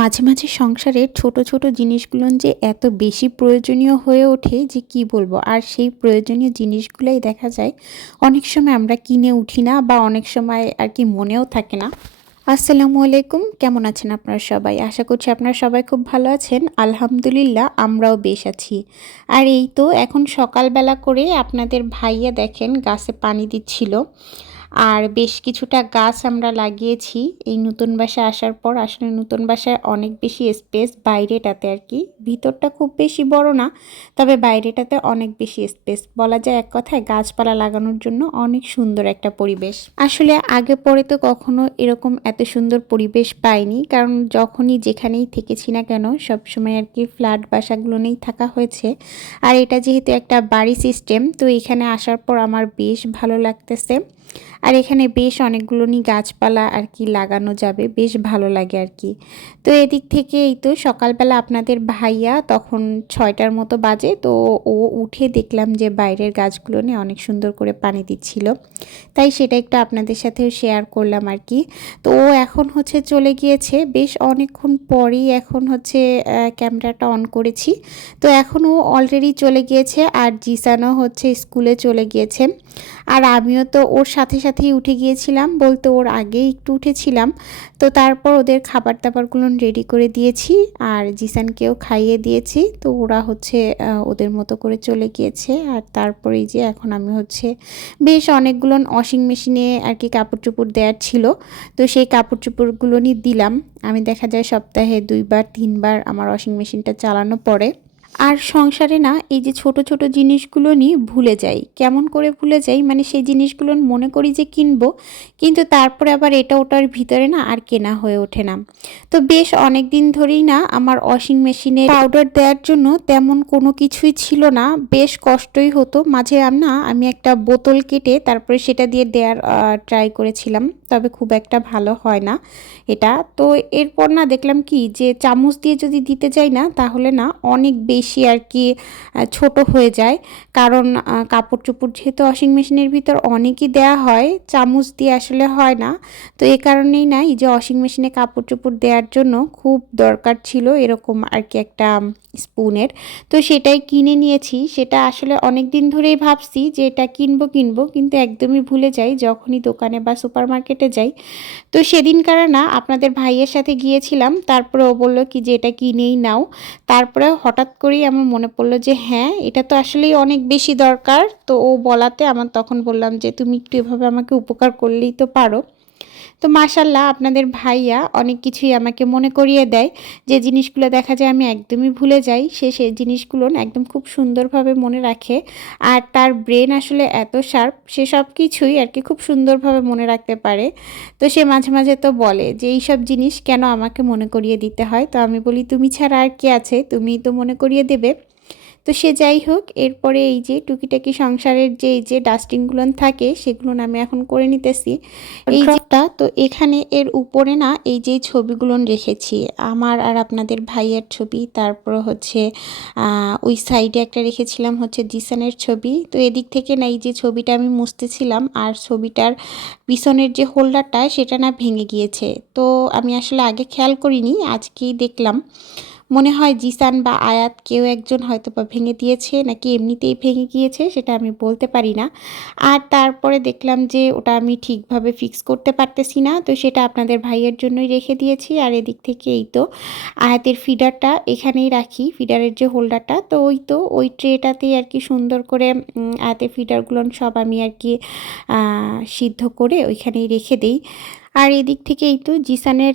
মাঝে মাঝে সংসারের ছোট ছোট জিনিসগুলো যে এত বেশি প্রয়োজনীয় হয়ে ওঠে যে কি বলব? আর সেই প্রয়োজনীয় জিনিসগুলোই দেখা যায়, অনেক সময় আমরা কিনে উঠি না বা অনেক সময় আর কি মনেও থাকে না। আসসালামু আলাইকুম, কেমন আছেন আপনারা সবাই? আশা করছি আপনারা সবাই খুব ভালো আছেন। আলহামদুলিল্লাহ, আমরাও বেশ আছি। আর এই তো, এখন সকালবেলা করে আপনাদের ভাইয়া দেখেন গাছে পানি দিচ্ছিল। আর বেশ কিছুটা গাছ আমরা লাগিয়েছি। এই নতুন বাসায় আসার পর আসলে নতুন বাসায় অনেক বেশি স্পেস বাইরেটাতে আর কি। ভিতরটা খুব বেশি বড় না, তবে বাইরেটাতে অনেক বেশি স্পেস বলা যায় এক কথায় গাছপালা লাগানোর জন্য অনেক সুন্দর একটা পরিবেশ। আসলে আগে পরে তো কখনো এরকম এত সুন্দর পরিবেশ পাইনি, কারণ যখনই যেখানেই থেকেছি না কেন সবসময় আর কি ফ্ল্যাট বাসাগুলো নেই থাকা হয়েছে। আর এটা যেহেতু একটা বাড়ি সিস্টেম তো এখানে আসার পর আমার বেশ ভালো লাগতেছে। আর এখানে বেশ অনেকগুলো নি গাছপালা আর কি লাগানো যাবে, বেশ ভালো লাগে আর কি। তো এদিক থেকে এই তো সকালবেলা আপনাদের ভাইয়া তখন ছয়টার মতো বাজে, তো ও উঠে দেখলাম যে বাইরের গাছগুলো নিয়ে অনেক সুন্দর করে পানি দিচ্ছিল। তাই সেটা একটু আপনাদের সাথেও শেয়ার করলাম আর কি। তো ও এখন হচ্ছে চলে গিয়েছে, বেশ অনেকক্ষণ পরেই এখন হচ্ছে ক্যামেরাটা অন করেছি। তো এখন ও অলরেডি চলে গিয়েছে আর জিসানও হচ্ছে স্কুলে চলে গিয়েছে। আর আমিও তো ওর সাথে সাথেই উঠে গিয়েছিলাম বলতে ওর আগেই একটু উঠেছিলাম। তো তারপর ওদের খাবার দাবারগুলো রেডি করে দিয়েছি আর জিসানকেও খাইয়ে দিয়েছি। তো ওরা হচ্ছে ওদের মতো করে চলে গিয়েছে আর তারপরেই যে এখন আমি হচ্ছে বেশ অনেকগুলো ওয়াশিং মেশিনে আর কি কাপড় চোপড় দেওয়ার ছিল। তো সেই কাপড় চোপড়গুলো নিয়ে দিলাম। আমি দেখা যায় সপ্তাহে দুইবার, তিনবার আমার ওয়াশিং মেশিনটা চালানো পড়ে। আর সংসারে না এই যে ছোট ছোট জিনিসগুলো নিয়ে ভুলে যাই। কেমন করে ভুলে যাই? মানে সেই জিনিসগুলো মনে করি যে কিনবো, কিন্তু তারপরে আবার এটা ওটার ভিতরে না আর কেনা হয়ে ওঠে না। তো বেশ অনেক দিন ধরেই না আমার ওয়াশিং মেশিনে পাউডার দেওয়ার জন্য তেমন কোনো কিছুই ছিল না। বেশ কষ্টই হতো। মাঝে না আমি একটা বোতল কেটে তারপরে সেটা দিয়ে দেওয়ার ট্রাই করেছিলাম। তবে খুব একটা ভালো হয় না এটা। তো এরপর না দেখলাম কি যে চামচ দিয়ে যদি দিতে যাই না তাহলে না অনেক বেশি আর কি ছোট হয়ে যায়। কারণ কাপড় চোপড় যেহেতু ওয়াশিং মেশিনের ভিতর অনেকই দেয়া হয়, চামচ দিয়ে আসলে হয় না। তো এ কারণেই না, এই যে ওয়াশিং মেশিনে কাপড় চোপড় দেওয়ার জন্য খুব দরকার ছিল এরকম আর কি একটা স্পুনের তো সেটাই কিনে নিয়েছি। সেটা আসলে অনেক দিন ধরেই ভাবছি যে এটা কিনবো কিনবো, কিন্তু একদমই ভুলে যাই যখনই দোকানে বা সুপার মার্কেটে যাই। তো সেদিনকার না, আপনাদের ভাইয়ের সাথে গিয়েছিলাম। তারপরে ও বলল কি যে এটা কিনেই নাও। তারপরে হঠাৎ করেই আমার মনে পড়ল যে হ্যাঁ এটা তো আসলেই অনেক বেশি দরকার। তো ও বলাতে আমার তখন বললাম যে, তুমি একটু এভাবে আমাকে উপকার করলেই তো পারো। তো মাশাল্লাহ আপনাদের ভাইয়া অনেক কিছুই আমাকে মনে করিয়ে দেয়। যে জিনিসগুলো দেখা যায় আমি একদমই ভুলে যাই, সে সেই জিনিসগুলো একদম খুব সুন্দরভাবে মনে রাখে। আর তার ব্রেন আসলে এত শার্প, সে সব কিছুই আর কি খুব সুন্দরভাবে মনে রাখতে পারে। তো সে মাঝে মাঝে তো বলে যে এই সব জিনিস কেন আমাকে মনে করিয়ে দিতে হয়? তো আমি বলি, তুমি ছাড়া আর কে আছে? তুমি তো মনে করিয়ে দেবে। তো সে যাই হোক এরপরে এই যে টুকিটাকি সংসারের যে এই যে ডাস্টিংগুলো থাকে সেগুলো আমি এখন করে নিতেছি। এই যেটা তো এখানে এর উপরে না এই যে ছবিগুলো রেখেছি আমার আর আপনাদের ভাইয়ের ছবি তারপর হচ্ছে ওই সাইডে একটা রেখেছিলাম হচ্ছে জিসানের ছবি। তো এদিক থেকে না এই যে ছবিটা আমি মুছতেছিলাম আর ছবিটার পিছনের যে হোল্ডারটা সেটা না ভেঙে গিয়েছে। তো আমি আসলে আগে খেয়াল করিনি আজকেই দেখলাম। মনে হয় জিসান বা আয়াত কেউ একজন হয়তো বা ভেঙে দিয়েছে নাকি এমনিতেই ভেঙে গিয়েছে সেটা আমি বলতে পারি না। আর তারপরে দেখলাম যে ওটা আমি ঠিকভাবে ফিক্স করতে পারতেছি না, তো সেটা আপনাদের ভাইয়ের জন্যই রেখে দিয়েছি। আর এদিক থেকে এই তো আয়াতের ফিডারটা এখানেই রাখি ফিডারের যে হোল্ডারটা তো ওই তো ওই ট্রেটাতেই আর কি সুন্দর করে আয়াতের ফিডারগুলো সব আমি আর কি সিদ্ধ করে ওইখানেই রেখে দিই। আর এদিক থেকে এই তো জিসানের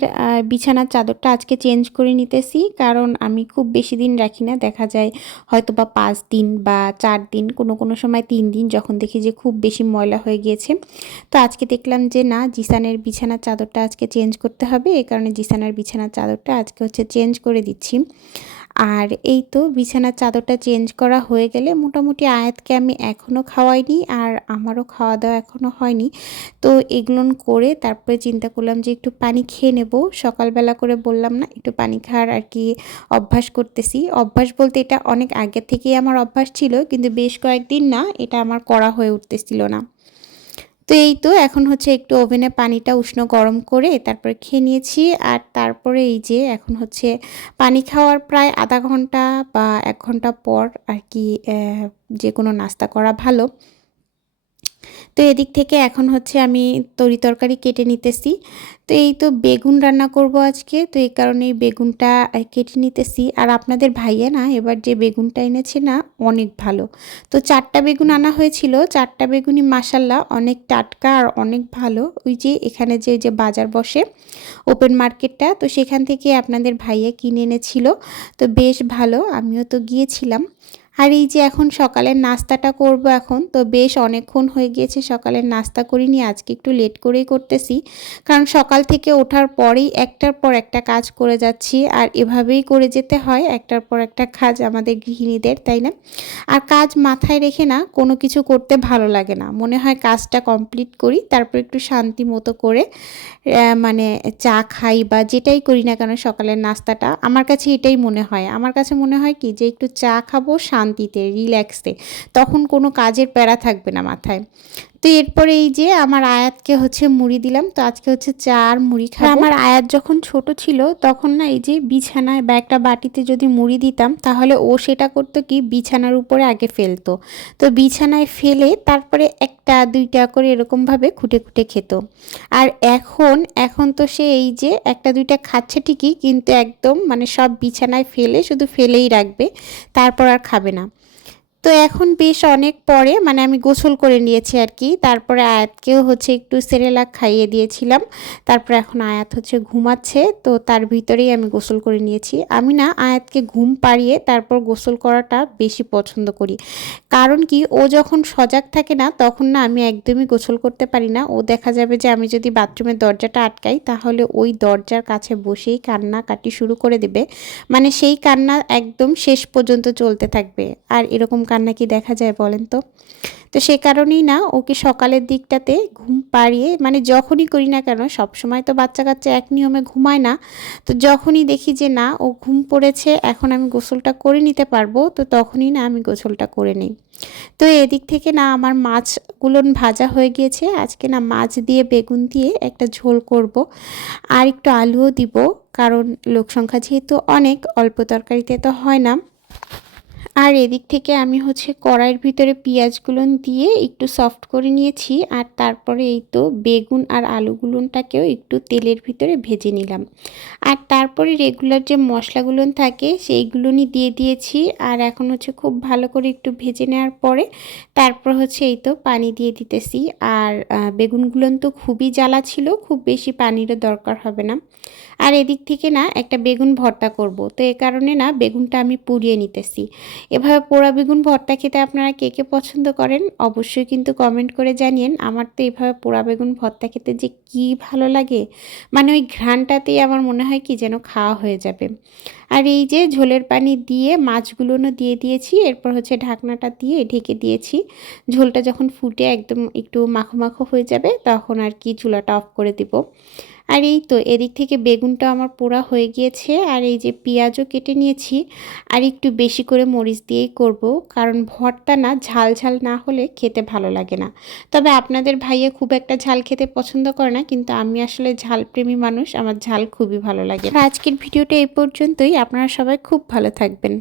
বিছানার চাদরটা আজকে চেঞ্জ করে নিতেছি, কারণ আমি খুব বেশি দিন রাখি না। দেখা যায় হয়তো বা পাঁচ দিন বা চার দিন, কোনো কোনো সময় তিন দিন যখন দেখি যে খুব বেশি ময়লা হয়ে গিয়েছে। তো আজকে দেখলাম যে না, জিসানের বিছানার চাদরটা আজকে চেঞ্জ করতে হবে এই কারণে জিসানের বিছানার চাদরটা আজকে হচ্ছে চেঞ্জ করে দিচ্ছি। আর এই তো বিছানার চাদরটা চেঞ্জ করা হয়ে গেলে মোটামুটি আয়াতকে আমি এখনও খাওয়াইনি আর আমারও খাওয়া দাওয়া এখনও হয়নি। তো এগুলো করে তারপরে চিন্তা করলাম যে একটু পানি খেয়ে নেব। সকালবেলা করে বললাম না, একটু পানি খাওয়ার আর কি অভ্যাস করতেছি। অভ্যাস বলতে এটা অনেক আগে থেকেই আমার অভ্যাস ছিল, কিন্তু বেশ কয়েকদিন না এটা আমার করা হয়ে উঠতেছিল না। তো এই তো এখন হচ্ছে একটু ওভেনে পানিটা উষ্ণ গরম করে তারপরে খেয়ে নিয়েছি। আর তারপরে এই যে এখন হচ্ছে পানি খাওয়ার প্রায় আধা ঘণ্টা বা এক ঘণ্টা পর আর কি যে কোনো নাস্তা করা ভালো। তো এদিক থেকে এখন হচ্ছে আমি তরি তরকারি কেটে নিতেছি। তো এই তো বেগুন রান্না করব আজকে, তো এই কারণে বেগুনটা কেটে নিতেছি। আর আপনাদের ভাইয়া না, এবার যে বেগুনটা এনেছে না, অনেক ভালো। তো চারটা বেগুন আনা হয়েছিল, চারটা বেগুনই মাসাল্লাহ অনেক টাটকা আর অনেক ভালো। ওই যে এখানে যে যে বাজার বসে ওপেন মার্কেটটা, তো সেখান থেকে আপনাদের ভাইয়া কিনে এনেছিল। তো বেশ ভালো, আমিও তো গিয়েছিলাম। আর এই যে এখন সকালের নাস্তাটা করব এখন, তো বেশ অনেকক্ষণ হয়ে গিয়েছে সকালের নাস্তা করিনি, আজকে একটু লেট করেই করতেছি। কারণ সকাল থেকে ওঠার পরেই একটার পর একটা কাজ করে যাচ্ছি, আর এভাবেই করে যেতে হয়, একটার পর একটা কাজ আমাদের গৃহিণীদের, তাই না? আর কাজ মাথায় রেখে না কোনো কিছু করতে ভালো লাগে না। মনে হয় কাজটা কমপ্লিট করি, তারপর একটু শান্তি মতো করে মানে চা খাই বা যেটাই করি না কেন সকালের নাস্তাটা, আমার কাছে এটাই মনে হয়। আমার কাছে মনে হয় কি যে একটু চা খাব শান্তিতে রিল্যাক্সে তখন কোনো কাজের প্যারা থাকবে না মাথায়। তো এরপরে এই যে আমার আয়াতকে হচ্ছে মুড়ি দিলাম। তো আজকে হচ্ছে চা আর মুড়ি খাব। আমার আয়াত যখন ছোট ছিল তখন না এই যে বিছানায় বা একটা বাটিতে যদি মুড়ি দিতাম তাহলে ও সেটা করতো কি বিছানার উপরে আগে ফেলতো। তো বিছানায় ফেলে তারপরে একটা দুইটা করে এরকমভাবে খুঁটে খুঁটে খেত। আর এখন এখন তো সে এই যে একটা দুইটা খাচ্ছে ঠিকই কিন্তু একদম মানে সব বিছানায় ফেলে শুধু ফেলেই রাখবে তারপর আর খাবে না। তো এখন বেশ অনেক পরে মানে আমি গোসল করে নিয়েছি আর কি তারপরে আয়াতকেও হচ্ছে একটু সেরেলাক খাইয়ে দিয়েছিলাম। তারপরে এখন আয়াত হচ্ছে ঘুমাচ্ছে, তো তার ভিতরেই আমি গোসল করে নিয়েছি। আমি না আয়াতকে ঘুম পাড়িয়ে তারপর গোসল করাটা বেশি পছন্দ করি। কারণ কি, ও যখন সজাগ থাকে না, তখন না আমি একদমই গোসল করতে পারি না। ও দেখা যাবে যে আমি যদি বাথরুমের দরজাটা আটকাই, তাহলে ওই দরজার কাছে বসেই কান্না কাটি শুরু করে দেবে। মানে সেই কান্না একদম শেষ পর্যন্ত চলতে থাকবে। আর এরকম কান্না কি দেখা যায় বলেন তো? তো সে কারণেই না ওকে সকালের দিকটাতে ঘুম পাড়িয়ে মানে যখনই করি না কেন সব সময় তো বাচ্চা কাচ্চা এক নিয়মে ঘুমায় না। তো যখনই দেখি যে না, ও ঘুম পড়েছে, এখন আমি গোসলটা করে নিতে পারব, তো তখনই না আমি গোসলটা করে নিই। তো এদিক থেকে না আমার মাছগুলো ভাজা হয়ে গিয়েছে, আজকে না মাছ দিয়ে বেগুন দিয়ে একটা ঝোল করব। আর একটু আলুও দিব, কারণ লোক সংখ্যা যেহেতু অনেক, অল্প তরকারিতে তো হয় না। আর এদিক থেকে আমি হচ্ছে কড়াইয়ের ভিতরে পেঁয়াজগুলো দিয়ে একটু সফট করে নিয়েছি, আর তারপরে এই তো বেগুন আর আলুগুলোনটাকেও একটু তেলের ভিতরে ভেজে নিলাম। আর তারপরে রেগুলার যে মশলাগুলো থাকে সেইগুলোনই দিয়ে দিয়েছি, আর এখন হচ্ছে খুব ভালো করে একটু ভেজে নেওয়ার পরে তারপর হচ্ছে এই তো পানি দিয়ে দিতেছি। আর বেগুনগুলোন তো খুবই জ্বালা ছিল, খুব বেশি পানিরও দরকার হবে না। আর এদিক থেকে না একটা বেগুন ভর্তা করব, তো এ কারণে না বেগুনটা আমি পুড়িয়ে নিতেছি। এভাবে পোড়া বেগুন ভর্তা খেতে আপনারা কে কে পছন্দ করেন, অবশ্যই কিন্তু কমেন্ট করে জানিয়েন। আমার তো এভাবে পোড়া বেগুন ভর্তা খেতে যে কি ভালো লাগে মানে ওই ঘ্রানটাতেই আমার মনে হয় কি যেন খাওয়া হয়ে যাবে। আর এই যে ঝোলের পানি দিয়ে মাছগুলোও দিয়ে দিয়েছি, এরপর হচ্ছে ঢাকনাটা দিয়ে ঢেকে দিয়েছি। ঝোলটা যখন ফুটে একদম একটু মাখো মাখো হয়ে যাবে, তখন আর কি চুলাটা অফ করে দিব। আর এই তো এদিক থেকে বেগুনটা আমার পোড়া হয়ে গিয়েছে, আর এই যে পেঁয়াজও কেটে নিয়েছি, আর একটু বেশি করে মরিচ দিয়েই করব, কারণ ভর্তা না ঝাল ঝাল না হলে খেতে ভালো লাগে না। তবে আপনাদের ভাইয়া খুব একটা ঝাল খেতে পছন্দ করে না, কিন্তু আমি আসলে ঝাল প্রেমী মানুষ, আমার ঝাল খুবই ভালো লাগে। আজকের ভিডিওটা এই পর্যন্তই, আপনারা সবাই খুব ভালো থাকবেন।